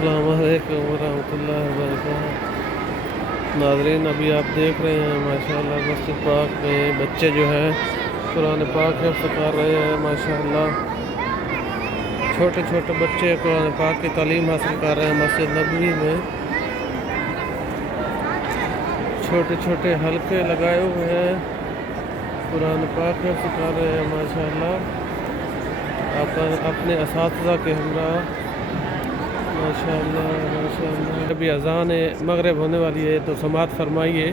अस्सलाम वालेकुम वरहमतुल्लाहि वबरकातुहू। नाज़रीन, अभी आप देख रहे हैं माशाअल्लाह मस्जिद पाक में बच्चे जो हैं कुरान पाक हिफ्ज़ कर रहे हैं। माशाअल्लाह छोटे छोटे बच्चे कुरान पाक की तालीम हासिल कर रहे हैं। मस्जिद नबवी में छोटे छोटे हल्के लगाए हुए हैं, कुरान पाक हिफ्ज़ कर रहे हैं माशाअल्लाह अपने असातिज़ा के हमरा। माशाअल्लाह माशाअल्लाह। अभी अज़ान मगरिब होने वाली है तो समात फरमाइए।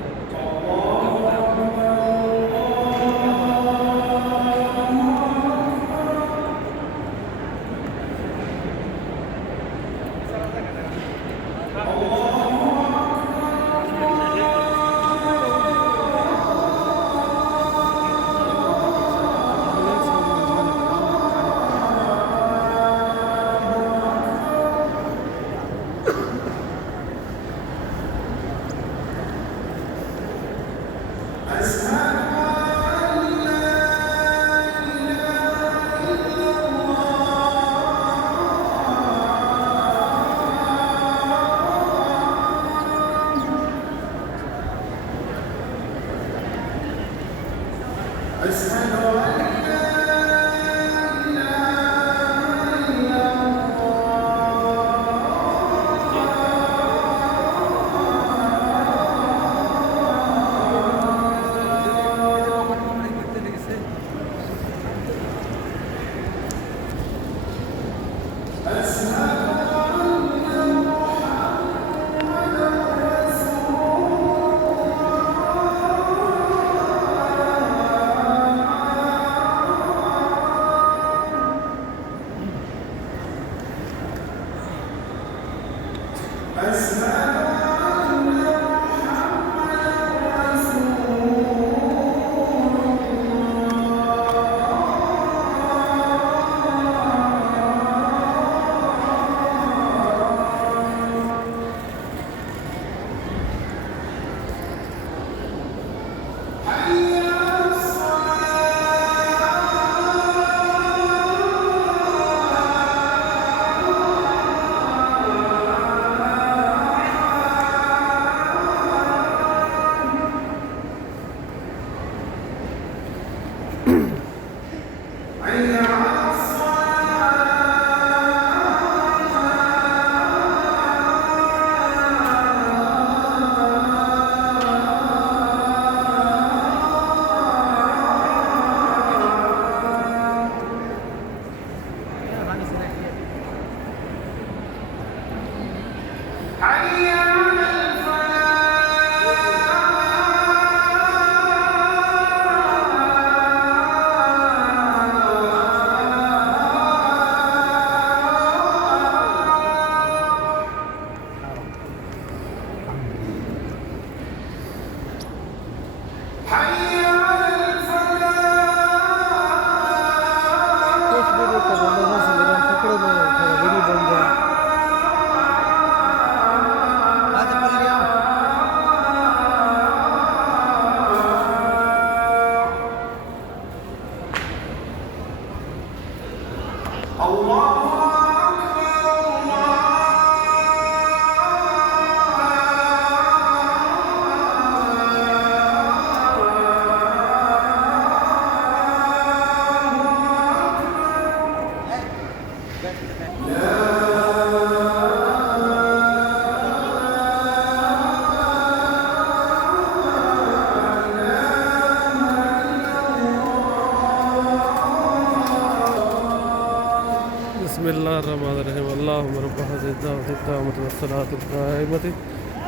बिस्मिल्लाहिर्रहमानिर्रहीम। अल्लाहुम्मा रब्ब हाज़िहि दाअवति वस्सलाति क़ाइमति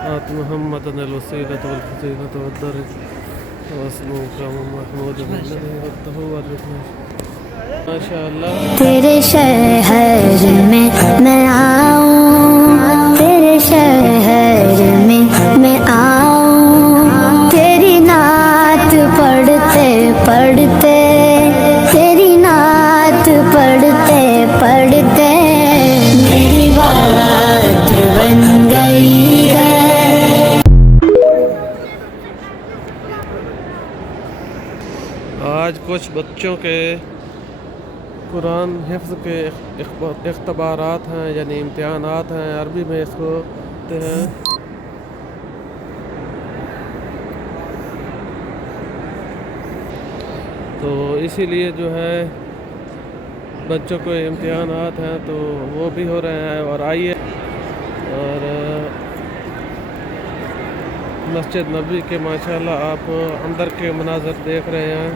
आति मुहम्मदन अल-वसीलत वल फ़ज़ीलत वद-दरज वस्मुहु मक़ामुम महमूद वल्लज़ी वअदतहु वअर्ज़क़हु। माशाअल्लाह। तेरे शहर में मैं आऊँ, तेरे शहर में मैं आऊँ, तेरी नात पढ़ते पढ़ते, तेरी नात पढ़ते पढ़ते मेरी बात बन गई है। आज कुछ बच्चों के कुरान हिफ्ज़ के इख्तबारात हैं, यानी इम्तिहानात हैं, अरबी में इसको कहते हैं। तो इसीलिए जो है बच्चों को इम्तिहानात हैं तो वो भी हो रहे हैं। और आइए और मस्जिद नबी के माशाल्लाह आप अंदर के मनाज़र देख रहे हैं।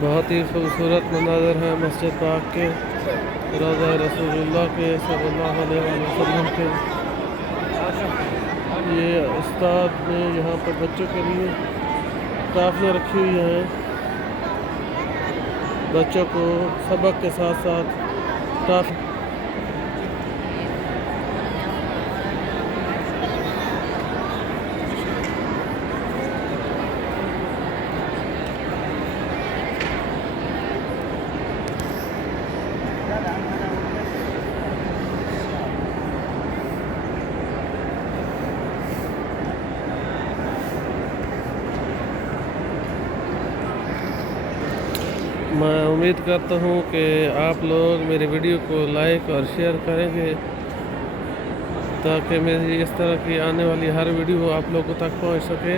बहुत ही खूबसूरत मनाज़र हैं मस्जिद पाक के, रोज़ा रसूलुल्लाह के सल्लल्लाहु अलैहि वसल्लम के। ये उस्ताद ने यहाँ पर बच्चों के लिए काफ़ियाँ रखी हुई हैं, बच्चों को सबक के साथ साथ काफ़ी। मैं उम्मीद करता हूँ कि आप लोग मेरे वीडियो को लाइक और शेयर करेंगे ताकि मेरी इस तरह की आने वाली हर वीडियो आप लोगों तक पहुँच सके।